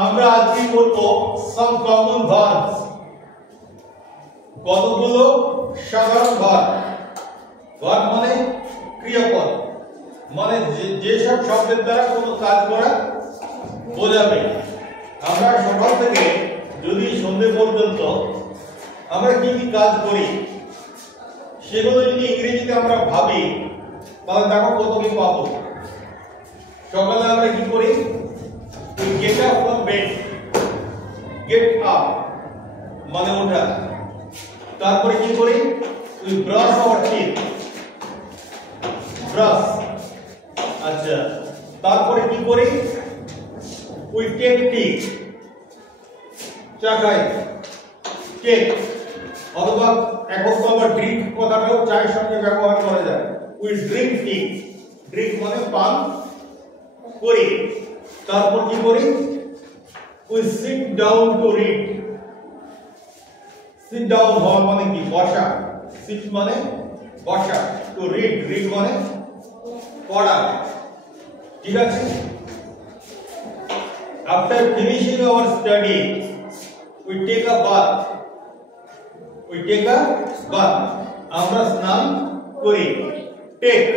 আমরা আজকে করব some common verbs কতগুলো সাধারণ ভার্ব ভার্ব মানে ক্রিয়াপদ মানে যে সব শব্দের দ্বারা কোনো কাজ করা বোঝাবে আমরা সকাল থেকে যদি সন্ধ্যে পর্যন্ত আমরা কি কি কাজ করি সেগুলো যদি ইংরেজিতে আমরা ভাবি তাহলে দেখো কত কি পাবো সকালে আমরা কি করি we get up from bed get up মানে ওঠা তারপরে কি করি we brush our teeth brush আচ্ছা তারপরে কি করি we take tea চা খাই take অথবা এখন তো আবার ড্রিঙ্ক কথাটাও চায়ের সঙ্গে ব্যবহার করা যায় we drink tea drink মানে পান করি তারপর কি করি we sit down to read sit down হওয়া মানে কি বসা sit মানে বসা to read read মানে পড়া ঠিক আছে after finishing our study we take a bath আমরা স্নান করি take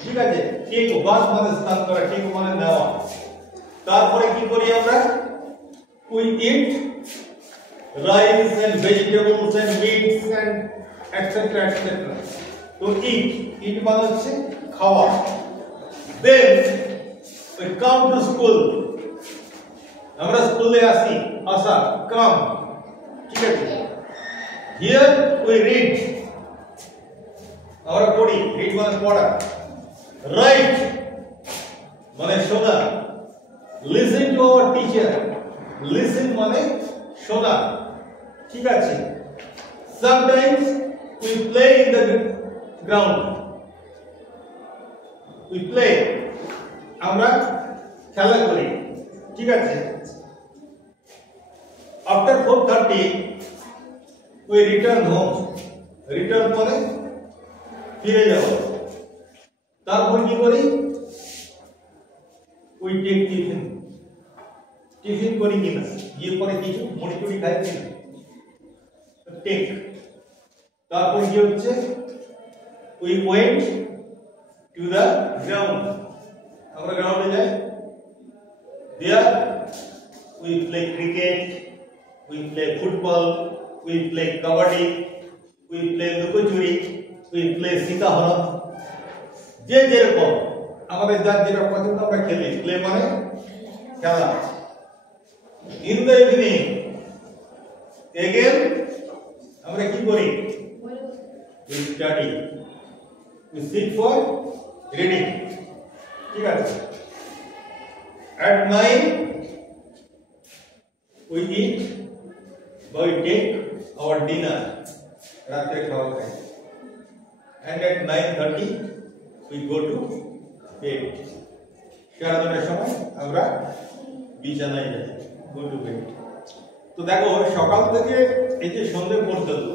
ঠিক আছে take bath মানে স্নান করা take মানে নেওয়া তারপরে কি করি আমরা we eat rice and vegetables and meats and etc etc তো eat মানে হচ্ছে খাওয়া then we come to school আমরা স্কুলে আসা come ঠিক আছে here we read আমরা পড়ি read মানে পড়া write মানে শোনা listen to our teacher listen মানে শোনা ঠিক আছে sometimes we play in the ground we play আমরা খেলা করি ঠিক আছে after 4:30 we return home return মানে ফিরে যাওয়া তারপর কি করি we take টিফিন করি কিনা গিয়ে পরে কিছু মুড়ি টুড়ি খাই কিনা টেক তারপর কি হচ্ছে we went to the ground আমরা গ্রাউন্ডে যাই there we play cricket we play football we play kabaddi we play লুকোচুরি we play সীতাহরণ যে যেরকম আমাদের যার যেটা পছন্দ আমরা খেলি প্লে মানে খেলা in the evening again আমরা কি করি we study we sit for reading ঠিক আছে at 9 we eat or we take our dinner রাতে খাওয়া খাই and at 9:30 we go to bed সারাদিনের সময় আমরা বিছানায় যাই go to bed তো দেখো সকাল থেকে এই যে সন্ধ্যে পর্যন্ত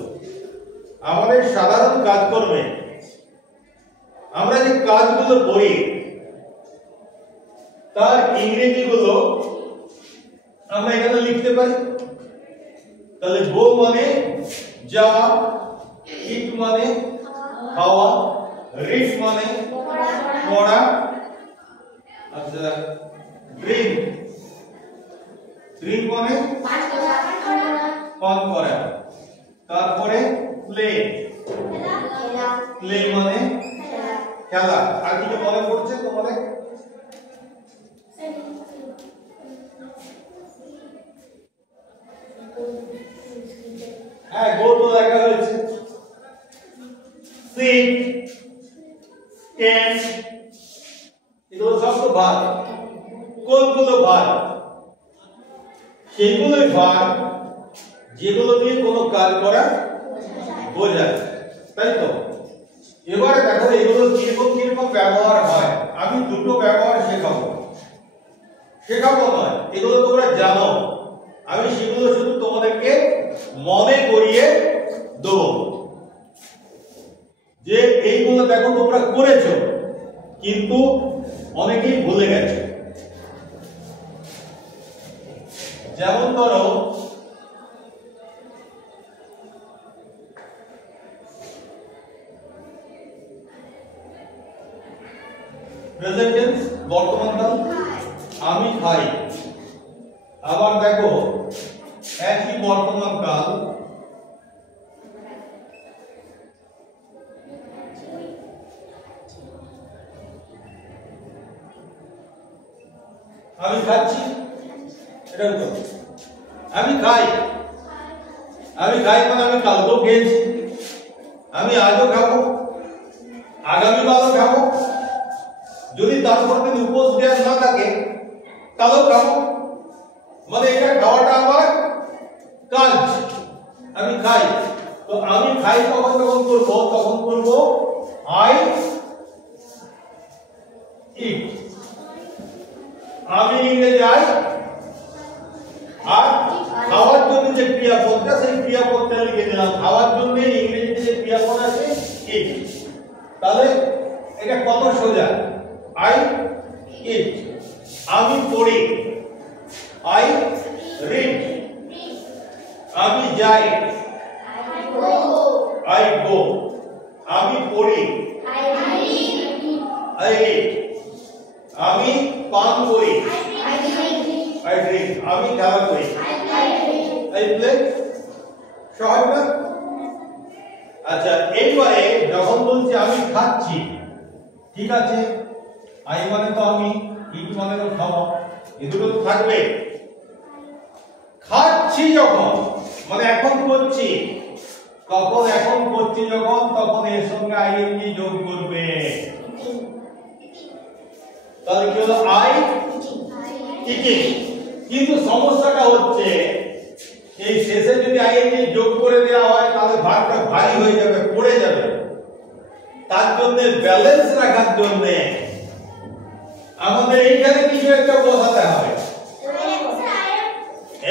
আমাদের সাধারণ কাজকর্মে আমরা যে কাজগুলো করি তার ইংরেজি গুলো আমরা এখানে লিখতে পারি তাহলে গো মানে যাওয়া ইট মানে খাওয়া রিড মানে পড়া আচ্ছা ড্রিঙ্ক ড্রিঙ্ক মানে পান করা তারপরে প্লে প্লে মানে খেলা আর কিছু মনে পড়ছে তোমাদের হ্যাঁ গো তো দেখা হয়েছে সিট স্ট্যান্ড এগুলো সব তো ভাগ কোনগুলো ভাগ সেগুলোই ভাগ যেগুলো দিয়ে কোনো কাজ করা বোঝায় তাই তো এবারে দেখো এগুলো কিরকম কিরকম ব্যবহার হয় আমি দুটো ব্যবহার শেখাবো নয় এগুলো তোমরা জানো আমি সেগুলো শুধু তোমাদেরকে মনে করিয়ে দেবো যে এইগুলো দেখো তোমরা করেছো কিন্তু অনেকেই ভুলে গেছে যেমন ধরো প্রেজেন্ট টেন্স বর্তমান কাল আমি খাই। আবার দেখো একই বর্তমান কাল আমি খাচ্ছি, এটা তো আমি খাই। আমি খাই মানে আমি কালকেও খেয়েছি, আমি আজও খাবো, আগামীকালও খাবো। যদি তারপর দিন উপোস দেওয়া না থাকে তাহলেও খাবো, মানে এটা খাওয়াটা আমার কাজ। আমি খাই, তো আমি খাই তখন করবো, তখন করবো আই ইট। আমি ইংরেজি আই, আর খাওয়ার জন্য যে ক্রিয়াপদটা সেই ক্রিয়াপদটা লিখে দিলাম। খাওয়ার জন্য ইংরেজিতে যে ক্রিয়াপদ আছে ইট। তাহলে এটা কত সোজা, আই ইট। আমি পড়ি, আই রিড। আমি যাই, আই গো। আমি পড়ি, আই রিড। আমি পান করি, আই ড্রিঙ্ক। আমি খেলা করি, আই প্লে। সহজ না? আচ্ছা, এইবারে যখন বলছি আমি খাচ্ছি, ঠিক আছে, আই মানে তো আমি, ইট মানে তো খাওয়া, এই দুটো তো থাকবে। খাচ্ছি যখন মানে এখন করছি, তখন এখন করছি যখন, তখন এর সঙ্গে আইএনজি যোগ করবে। তাহলে কি হলো, আই ইটিং। কিন্তু সমস্যাটা হচ্ছে এই শেষে যদি আইএনজি যোগ করে দেওয়া হয় তাহলে ভাগটা ভারী হয়ে যাবে, পড়ে যাবে। তার জন্য ব্যালেন্স রাখার জন্য আমাদের এইখানে কিছু একটা বসাতে হবে।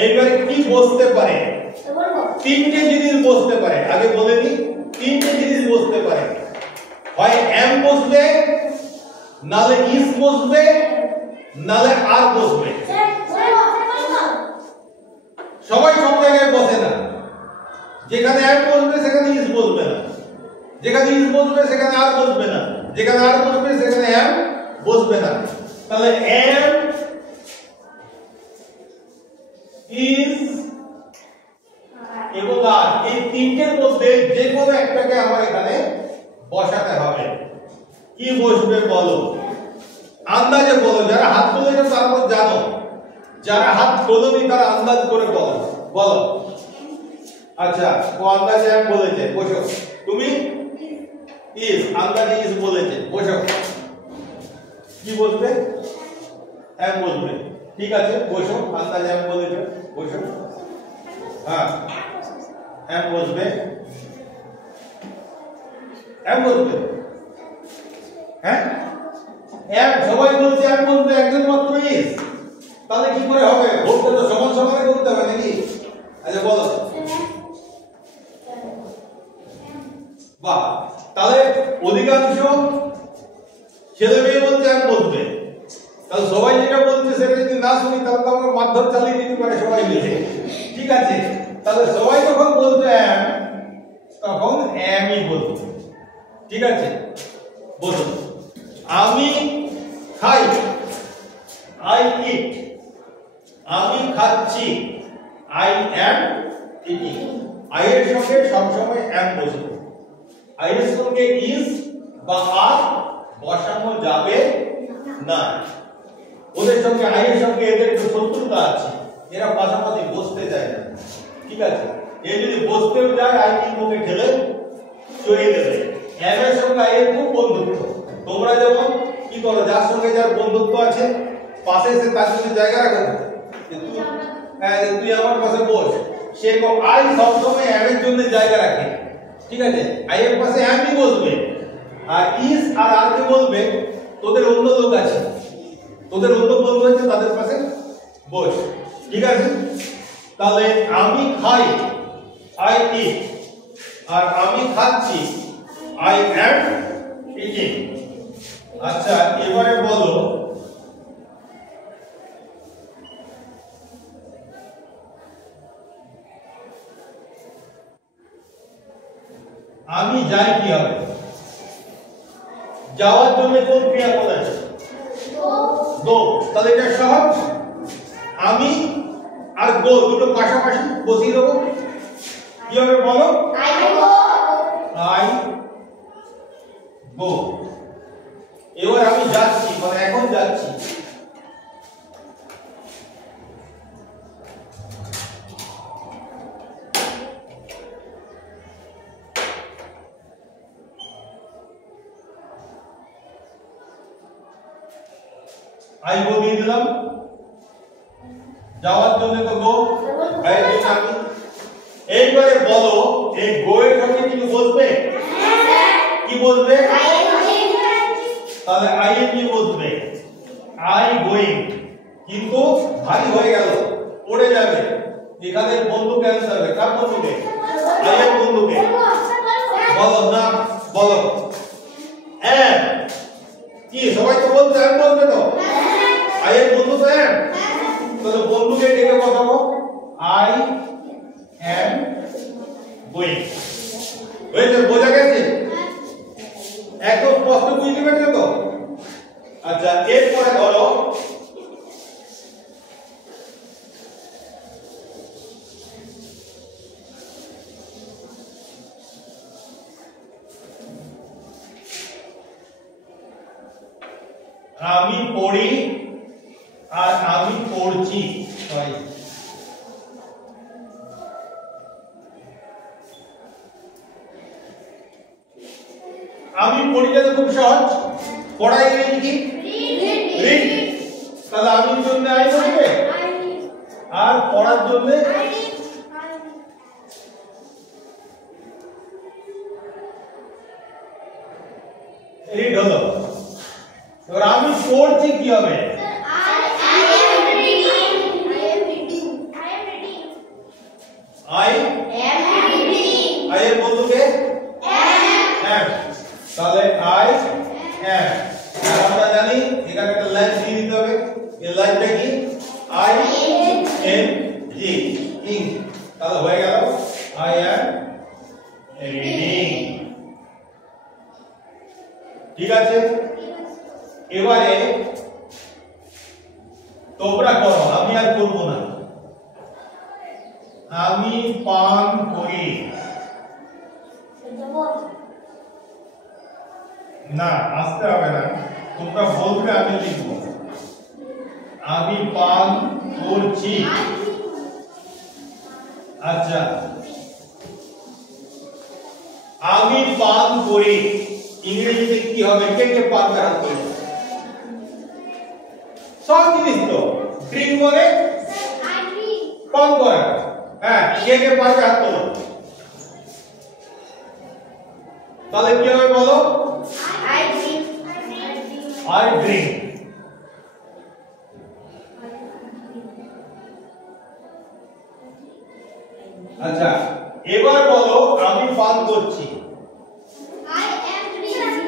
এইবারে কি বসতে পারে, তিনটে জিনিস বসতে পারে। আগে বলে দিই, তিনটে জিনিস বসতে পারে। হয় এম বসবে, নালে ইস বসবে, নালে আর বসবে। সবাই সব জায়গায় বসে না। যেখানে এম বসবে সেখানে ইস বসবে না, যেখানে ইস বসবে সেখানে আর বসবে না, যেখানে আর বসবে সেখানে এম বসবে না। তাহলে এম ইস এবং আর, এই তিনটের মধ্যে যে কোনো একটাকে আমার এখানে বসাতে হবে। কি বসবে বলো, আন্দাজে বলো। যারা হাত তুলেছো তারপর জানো, যারা হাত তোলনি তারা আন্দাজ করে বলো। বলো। আচ্ছা, ও আন্দাজে এম বলেছে, বসো। তুমি ইস, আন্দাজে ইস বলেছে, বসো। কি বসবে, এম বসবে। ঠিক আছে, বসো। আন্দাজে এম বলেছে, বসো। হ্যাঁ, এম বসবে, এম বসবে। হ্যাঁ, এম সবাই বলছে এম বসবে, একজন মাত্র ইস। তাহলে কি করে হবে, ভোটটা তো সমান সমান করতে হবে নাকি? আচ্ছা বলো। বাহ, তাহলে অধিকাংশ ছেলে মেয়ে বলছে এম বসবে। তাহলে সবাই যেটা বলছে সেটা যদি না শুনি তাহলে তো আমরা মারধর চালিয়ে দিতে পারে সবাই মিলে। ঠিক আছে, তাহলে সবাই যখন বলছে এম, তখন এমই বলবে। ঠিক আছে, বলুন। আমি খাই, আই ইট। আমি খাচ্ছি, আই অ্যাম ইটিং। আই এর সঙ্গে সবসময় এম বসবে। আই এর সঙ্গে ইজ বা আর বসানো যাবে না। ওদের সঙ্গে আই এর সঙ্গে এদের একটু শত্রুতা আছে, এরা পাশাপাশি বসতে যায় না। ঠিক আছে, এ যদি বসতেও যায় আই কিন্তু ওকে ঠেলে চড়িয়ে দেবে। এম এর সঙ্গে আই এর খুব বন্ধুত্ব। তোমরা যেমন কি করো, যার সঙ্গে যার বন্ধুত্ব আছে পাশে এসে তার জন্য জায়গা রাখো, তুই আমার পাশে বস। সে আই সবসময় এম এর জন্য জায়গা রাখে। ঠিক আছে, আই এর পাশে এমই বসবে, আর ইস আর আর কে বলবে তোদের অন্য লোক আছে, তোদের অন্য বন্ধু আছে, তাদের পাশে বস। ঠিক আছে, তাহলে আমি খাই, আই ইট, আর আমি খাচ্ছি, আই অ্যাম ইটিং। আচ্ছা, এবারে বলো আমি যাই কি হবে? যাওয়ার জন্য কোন ক্রিয়াপদ আছে? গো। তাহলে এটা সহজ। আমি আর গো দুটো পাশাপাশি বসিয়ে দেবো। কি হবে বলো? I go. এবার আমি যাচ্ছি, মানে এখন যাচ্ছি। আই গো দিয়ে দিলাম। যাওয়ার জন্য তো গো, আই এর জন্য আমি। এইবারে বলো এই গো এর সঙ্গে কিছু বসবে? কি বসবে? তাহলে আই এর কি বসবে? I going. কিন্তু ভারী হয়ে গেল, পড়ে যাবে। এখানে বন্ধু ক্যান্সেল হবে। কার বন্ধুকে? আই এর বন্ধুকে। বলো না, বলো এম। কি সবাই তো বলতে এম বলবে তো? আই এর বন্ধু তো এম। তাহলে বন্ধুকে ডেকে বসাবো আই এম গোইং। হয়েছে? বোঝা গেছে? একদম স্পষ্ট বুঝতে পেরেছো তো? আচ্ছা, এরপরে ধরো আমি পড়ি আর আমি পড়ছি। আমি পড়িটা তো খুব সহজ। পড়া ইংরেজি কি? রিড। তাহলে আমির জন্য আই বসবে আর পড়ার জন্য রিড হলো। এবার আমি পড়ছি কি হবে? আই এর বন্ধুকে এম। তাহলে আই এম। আর আমরা জানি এখানে একটা লাইন দিয়ে দিতে হবে। এই লাইনটা কি? আই এম জি ইং। তাহলে হয়ে গেল আই এম রিডিং। ঠিক আছে? এবারে তোমরা করো, আমি আর করবো না। আমি পান করি। না, আসতে হবে না, তোমরা বলবে, আমি লিখবো। আমি পান করছি। আচ্ছা, আমি পান করি ইংরেজিতে কি হবে? কে কে পারবে হাত তুলে? সব জিনিস তো ড্রিঙ্ক মানে পান করা। হ্যাঁ, কে কে পারবে হাত তোলো? তাহলে কি হবে বলো? I drink. আচ্ছা, এবার বলো আমি পান করছি। I am drinking.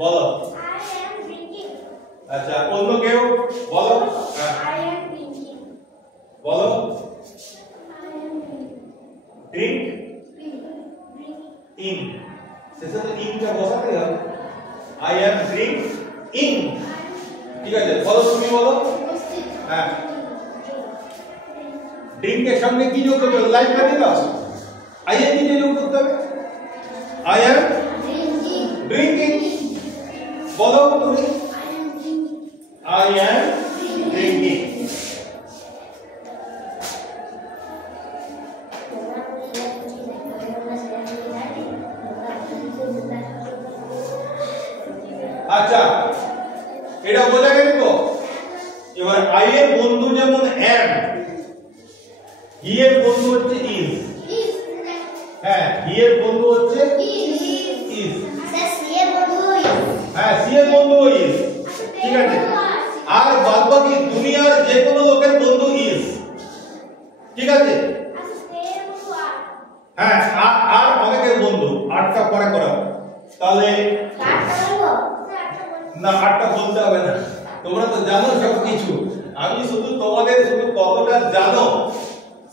বলো। I am drinking. আচ্ছা, অন্য কেউ বলো। I am drinking. বলো। I am drink in. শেষে তো ইনটা বসাতে হবে। I am drinking. ঠিক আছে, বলো, তুমি বলো। হ্যাঁ, ড্রিঙ্কের সঙ্গে কি যোগ করতে হবে? লাইন কাটিয়ে দাও। আই এম কে যোগ করতে হবে। I am drinking. বলো তুমি। I am drinking. আচ্ছা, এটা বোঝা গেল তো? এবার আই এর বন্ধু যেমন এম, হি এর বন্ধু হচ্ছে ইজ। হ্যাঁ, হি এর বন্ধু হচ্ছে ইজ। হ্যাঁ, সি এর বন্ধু ইজ। ঠিক আছে, আর বাদবাকি দুনিয়ার যে কোনো লোকের বন্ধু ইজ। ঠিক আছে? হ্যাঁ, আর অনেকের বন্ধু। আটটা পরে করো। তাহলে না, আটটা বলতে হবে না, তোমরা তো জানো সবকিছু। আমি শুধু তোমাদের শুধু কতটা জানো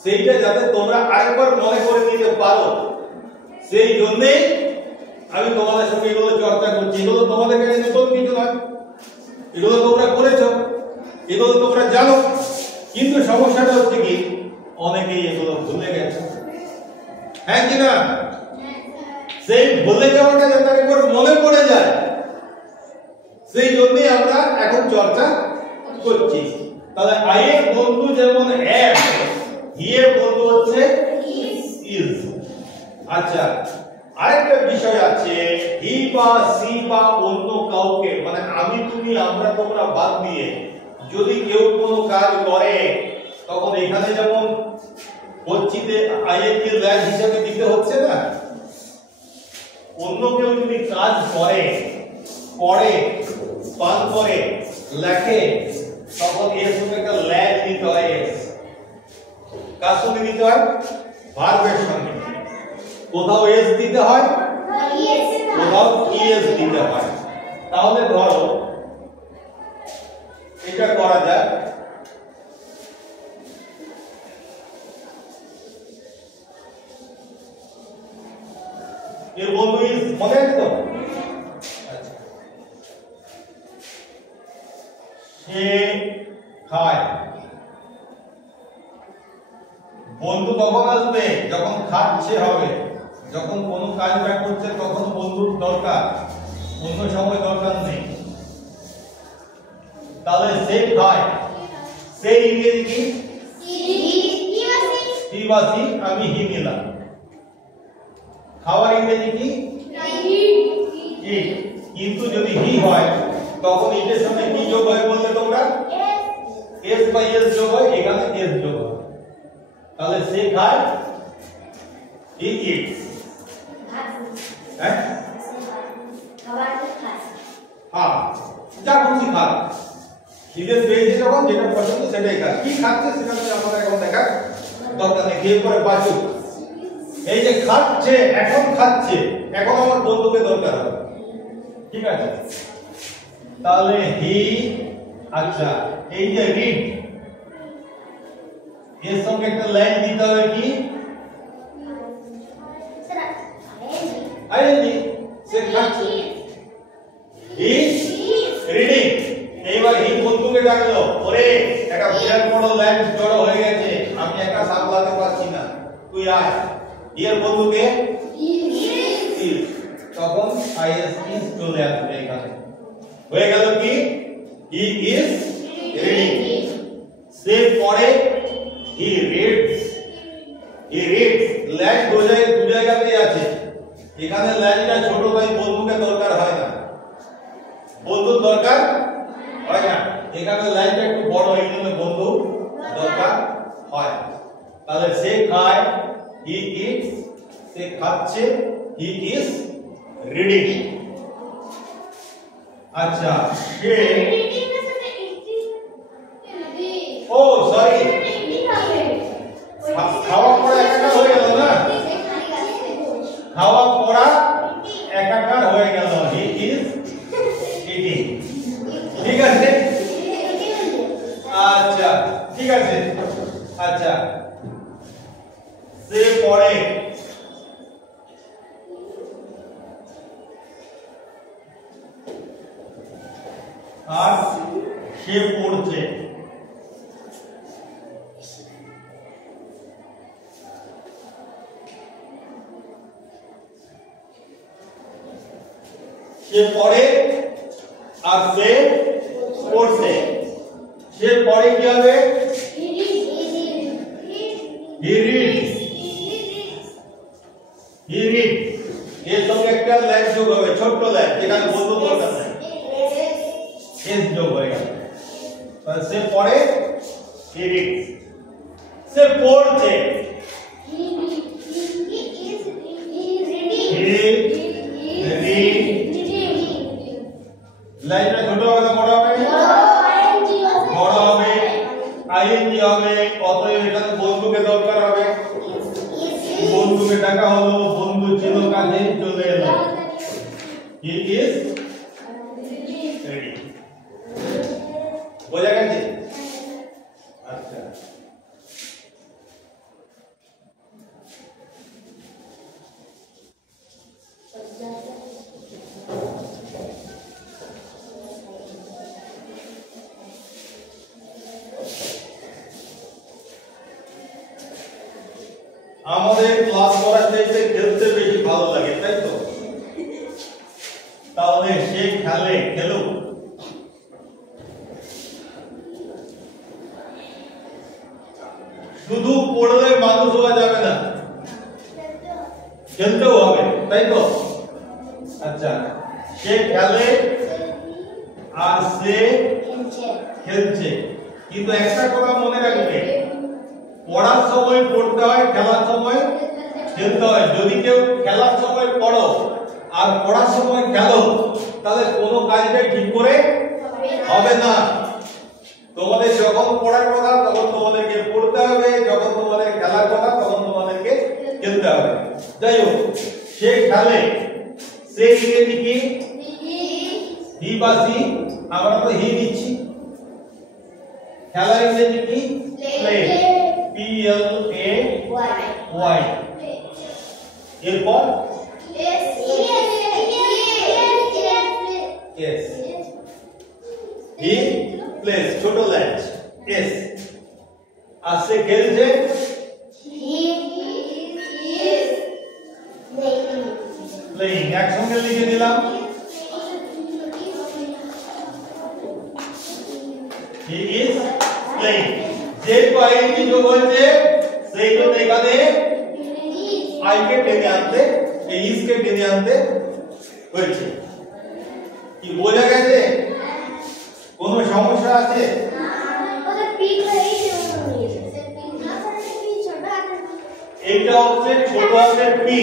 সেইটা যাতে তোমরা আরেকবার মনে করে নিতে পারো সেই জন্য আমি তোমাদের সঙ্গে এগুলো চর্চা করছি। এগুলো তোমাদের কাছে নতুন কিছু নয়, এগুলো তোমরা করেছো, এগুলো তোমরা জানো, কিন্তু সমস্যাটা হচ্ছে কি অনেকেই এগুলো ভুলে গেছে। হ্যাঁ কি না? সেই ভুলে যাওয়াটা যাতে একবার মনে পড়ে যায়, সেই জন্যই আমরা এখন চর্চা করছি। তাহলে আই এর বন্ধু যেমন এম, হি এর বন্ধু হচ্ছে ইজ। আচ্ছা, আরেকটা বিষয় আছে, হি বা সি বা অন্য কাউকে, মানে আমি তুমি আমরা তোমরা বাদ দিয়ে যদি কেউ কোনো কাজ করে, তখন এখানে যেমন হচ্ছিতে আই এর কে ল্যাগ হিসেবে দিতে হচ্ছে না। অন্য কেউ যদি কাজ করে, পড়ে, পান করে, লেখে, তখন এর সঙ্গে একটা ল্যাগ দিতে হয়। এস কার সঙ্গে দিতে হয়? ভার্বের সঙ্গে। কোথাও এস দিতে হয়, কোথাও ইএস দিতে হয়। তাহলে ধরো এটা করা যায়, এর বন্ধু ইজ, মনে আছে তো? সে খায়। বন্ধু কখন আসবে? যখন খাচ্ছে হবে। যখন কোনো কাজটা করছে তখন বন্ধুর দরকার, অন্য সময় দরকার নেই। তাহলে সে খায়, সে ইংরেজি কি? হি বা সি, আমি হি নিলাম। খাওয়ার ইংরেজি কি? ইট। কিন্তু যদি হি হয় তখন ইটের সঙ্গে কি যোগ হয় বলতে তোমরা? এস বা এস যোগ হয়, এখানে এস যোগ হয়। তাহলে সে খায়, হি ইটস। হ্যাঁ, হ্যাঁ, যা খুশি খা। খিদে পেয়েছে যখন, যেটা পছন্দ সেটাই খা। কি খাচ্ছে সেটা তো আমাদের এখন দেখার দরকার নেই, খেয়ে পরে বাঁচুক। এই যে খাচ্ছে, এখন খাচ্ছে, এখন আমার বন্ধুকে দরকার হবে, ঠিক আছে? তাহলে হি, আচ্ছা এই যে রিড, এর সঙ্গে একটা লাইন দিতে হবে কি? আইএনজি। সে খাচ্ছে, হি রিডিং। এইবার হি বন্ধুকে ডাকলো, ওরে একটা বিরাট বড় লাইন জড়ো হয়ে গেছে, আমি একা সামলাতে পারছি না, তুই আয়। এর বন্ধুকে ইজ, তখন আইএস ইজ চলে আসবে এখানে। হয়ে গেল কি? He is reading. সে পড়ে, হি রিডস। He reads. ল্যাং দু জায়গাতেই আছে। এখানে ল্যাংটা ছোট, তাই বন্ধুকে দরকার হয় না, বন্ধুর দরকার হয় না। এখানে ল্যাংটা একটু বড়, এই জন্য বন্ধু দরকার হয়। তাহলে সে খায়, হি ইটস। সে খাচ্ছে, হি ইজ রিডিং। আচ্ছা, সে, ও সরি, খাওয়া পড়া একাকার হয়ে গেল না, খাওয়া পড়া একাকার হয়ে গেল। He is eating. ঠিক আছে? আচ্ছা, ঠিক আছে। আচ্ছা, সে পড়ে, আর সে পড়ছে। সে পড়ে আর সে পড়ছে। সে পড়ে কি হবে? He reads. He read. এর সঙ্গে একটা ল্যাং যোগ হবে, ছোট্ট ল্যাং, যেখানে বন্ধু দরকার নেই, এস যোগ হয়ে গেল। সে পড়ে, হি রিডস। সে পড়ছে, হি রিড। লাইনটা ছোট হবে না বড় হবে? বড় হবে, আইএনজি হবে। অতএব এখানে বন্ধুকে দরকার হবে, বন্ধুকে ডাকা হলো, বন্ধু ছিল কাছে, চলে এলো। He is ready. বোঝা গেছে? আচ্ছা, আমাদের ক্লাস করার চাইতে খেলতে বেশি ভালো লাগে, তাই তো? তাহলে সে খেলুক। শুধু পড়লে মানুষ হওয়া যাবে না, খেলতেও হবে, তাই তো? আচ্ছা, সে খেলে আর সে খেলছে, কিন্তু একটা কথা মনে রাখবে, পড়ার সময় পড়তে হয়, খেলার সময় খেলতে হয়। যদি কেউ খেলার সময় পড়ো আর পড়ার সময় খেলো, তাহলে কোনো কাজটাই ঠিক করে হবে না। তোমাদের যখন পড়ার কথা তখন তোমাদেরকে পড়তে হবে, যখন তোমাদের খেলার কথা তখন তোমাদেরকে খেলতে হবে। যাই হোক, সে খেলে, সে ইংরেজি কি? হি বা সি, আমরা তো হি দিচ্ছি। খেলা ইংরেজি কি? Play, P L A Y. এরপর Yes. হি প্লেস, ছোট ল্যাচ, এস। আর সে খেলছে, প্লেইং। একসঙ্গে লিখে দিলাম, হি ইজ প্লেইং। যে আইএনজি যোগ হয়েছে সেই জন্য এখানে আই কে টেনে আনতে, এই ইজ কে টেনে আনতে হয়েছে। কি বোঝা গেছে? কোনো সমস্যা আছে? এইটা হচ্ছে ছোট হাতের পি,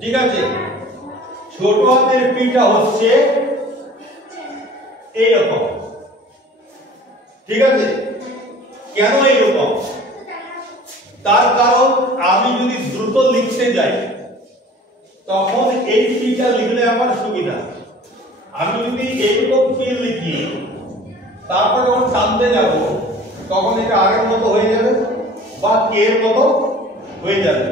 ঠিক আছে? ছোট হাতের পিটা হচ্ছে এইরকম, ঠিক আছে? কেন এইরকম? তার কারণ আমি যদি দ্রুত লিখতে যাই তখন এই পিটা লিখলে আমার সুবিধা। আমি যদি এইরকম পি লিখি তারপর যখন টানতে যাব তখন এটা আগের মতো হয়ে যাবে বা কে এর মতো হয়ে যাবে,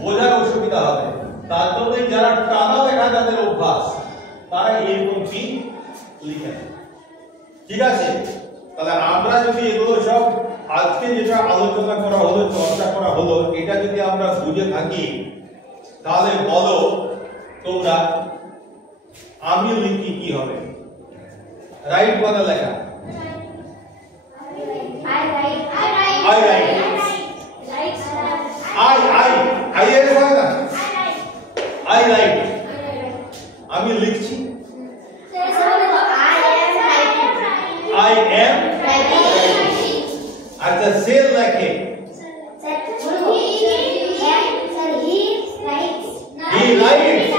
বোঝার অসুবিধা হবে। তার জন্য যারা টানা লেখা যাদের অভ্যাস তারা এইরকম পি লিখে, ঠিক আছে? তাহলে আমরা যদি এগুলো সব আজকে যেটা আলোচনা করা হলো, চর্চা করা হলো, এটা যদি আমরা বুঝে থাকি তাহলে বলো তোমরা আমি লিখি কি হবে? রাইট কথা লেখা, I এর হয় না, I write, আমি লিখছি, I am writing। আচ্ছা, সে লেখে, he writes,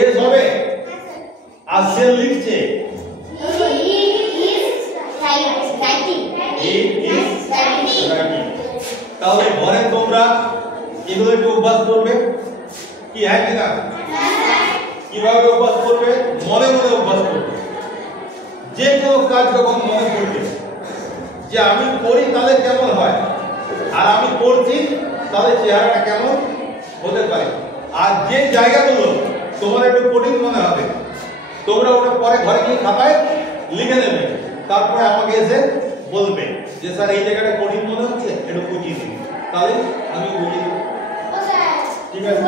এর হবে। আর সে লিখছে, he is writing। তাহলে ঘরে তোমরা এগুলো একটু অভ্যাস করবে কি? হ্যাঁ কি না? কিভাবে অভ্যাস করবে? মনে মনে অভ্যাস করবে। যে কোনো কাজ যখন মনে করবে যে আমি করি তাহলে কেমন হয়, আর আমি করছি তাহলে চেহারাটা কেমন হতে পারে, আর যে জায়গাগুলো তোমার একটু কঠিন মনে হবে তোমরা ওটা পরে ঘরে গিয়ে খাতায় লিখে নেবে, তারপরে আমাকে এসে বলবে যে স্যার এই জায়গাটা কঠিন মনে হচ্ছে, একটু বুঝিয়ে দিন। তাহলে আমি বুঝিয়ে দেব, ঠিক আছে?